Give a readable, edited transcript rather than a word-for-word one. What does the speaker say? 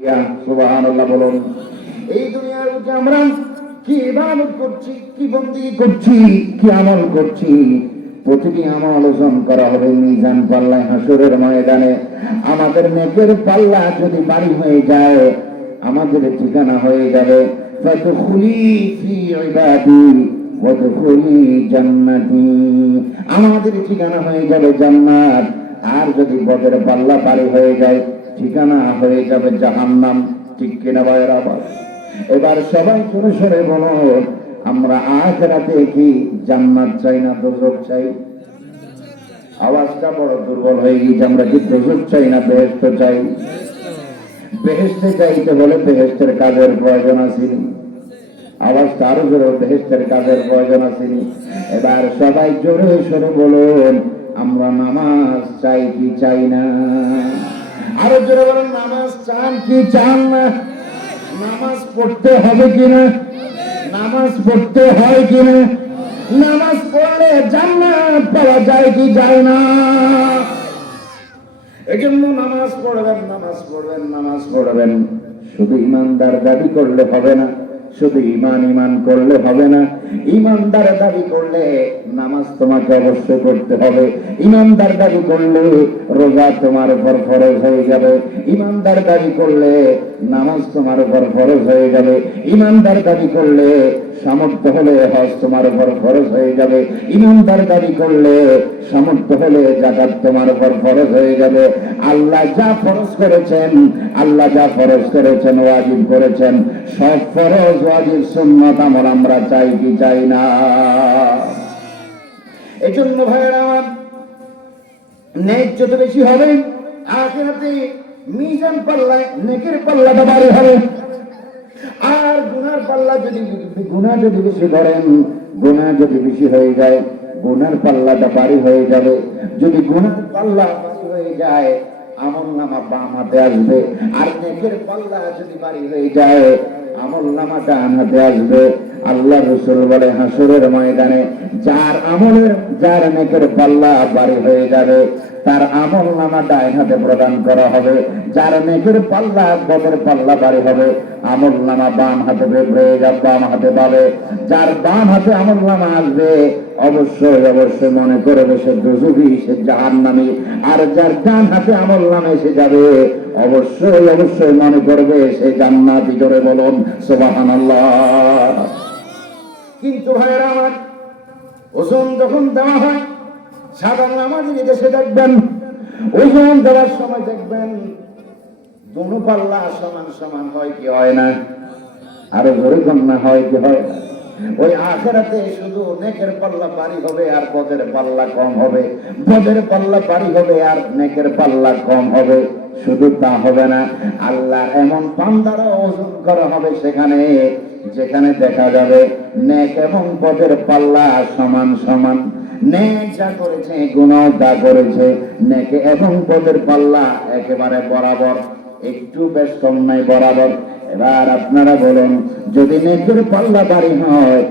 সুবহানাল্লাহ বলুন। এই দুনিয়ার বুকে আমরা কি ইবাদত করছি, কি বন্দেগী করছি, কি আমল করছি, প্রতিটি আমল ওজন করা হবে মিজান পাল্লায় হাসরের ময়দানে। আমাদের নেকের পাল্লা যদি ভারী হয়ে যায়, আমাদের ঠিকানা হয়ে যাবে ফাদখুলি ফি ইবাদি ওয়াদখুলি জান্নাতি, আমাদের ঠিকানা হয়ে যাবে জান্নাত। আর যদি বদের পাল্লা ভারী হয়ে যায়, ঠিকানা হয়ে যাবে জাহান্নাম। ঠিক কিনা ভাইয়েরা? আবার এবার সবাই সরে সরে বলো, আমরা আখিরাতে কি জান্নাত চাই না দোজখ চাই? আওয়াজটা বড় দুর্বল হয়ে গেছে। আমরা কি দোজখ চাই না বেহেশত চাই? বেহেশতে চাইতে বলে বেহেশতের কাজের প্রয়োজন আছে। আওয়াজটা আরো জোরে, বেহেশতের কাজের প্রয়োজন আছে। এবার সবাই জোরে সরে বলুন, আমরা নামাজ চাই কি চাই না? আরো জোরে বলুন, নামাজ চান কি চান না? নামাজ পড়তে হবে কিনা? নামাজ পড়তে হয় কিনা? নামাজ পড়লে জান্নাত পাওয়া যায় কি যায় না? এজন্য নামাজ পড়বেন, নামাজ পড়বেন, নামাজ পড়বেন। শুধু ইমানদার দাবি করলে হবে না, শুধু ইমান ইমান করলে হবে না। ইমানদার দাবি করলে নামাজ তোমাকে অবশ্যই করতে হবে। ইমানদার দাবি করলে রোজা তোমার উপর ফরজ হয়ে যাবে। ইমানদার দাবি করলে নামাজ তোমার উপর ফরজ হয়ে যাবে। ইমানদার দাবি করলে সামর্থ্য হলে হজ তোমার উপর ফরজ হয়ে যাবে। ইমানদার দাবি করলে সামর্থ্য হলে যাকাত তোমার উপর ফরজ হয়ে যাবে। আল্লাহ যা ফরজ করেছেন, আল্লাহ যা ফরজ করেছেন, ওয়াজিব করেছেন, সব ফরজ ওয়াজিব সুন্নাত আমল আমরা চাই কি চাই না? এজন্য ভাইরা আমার, নেক যত বেশি হবে, আখিরাতে মিজান পাল্লায় নেকের পাল্লাটা ভারী হবে। আর গুনার পাল্লা গুনাহ যদি বেশি ধরেন, গুনাহ যদি বেশি হয়ে যায়, গুনার পাল্লাটা ভারী হয়ে যাবে। যদি গুনার পাল্লা ভারী হয়ে যায়, আমলনামা বাম হাতে আসবে। আর নেকের পাল্লা যদি ভারী হয়ে যায়, আমলনামা ডান হাতে আসবে। আল্লাহ রাসূল বলে, হাসরের ময়দানে যার নেকের পাল্লা ভারী হয়ে যাবে, তার আমলনামা ডান হাতে প্রদান করা হবে। যার নেকের পাল্লা বদের পাল্লা ভারী হবে, আমলনামা বাম হাতে বাম হাতে পাবে। যার বাম হাতে আমলনামা আসবে, অবশ্যই অবশ্যই মনে করবে সে দুজখী, সে জাহান্নামী। আর যার ডান হাতে আমলনামা এসে যাবে, অবশ্যই অবশ্যই মনে করবে সে জান্নাতি। জোরে বলুন সুবহানাল্লাহ। কিন্তু ভাইরা আমার, ওজন যখন দেওয়া হয়, সাধারণ আমাদের দেশে দেখবেন, ওজন দেওয়ার সময় দেখবেন দুনো পাল্লা সমান সমান হয় কি হয় না? আরো জোরে কন্যা হয় কি হয়? ওই আখিরাতে শুধু নেকের পাল্লা ভারী হবে আর বদের পাল্লা কম হবে। বদের পাল্লা ভারী হবে আর নেকের পাল্লা কম হবে। শুধু তা হবে না, আল্লাহ এমন বান্দারও ওজন করা হবে সেখানে, যেখানে দেখা যাবে নেক এবং বদের পাল্লা সমান সমান। নেক যা করেছে, গুনাহ যা করেছে, নেক এবং বদের পাল্লা একেবারে বরাবর, একটু বেশ কম নাই, বরাবর। এবার আপনারা বলুন, যদি নেকের পাল্লা ভারী হয়,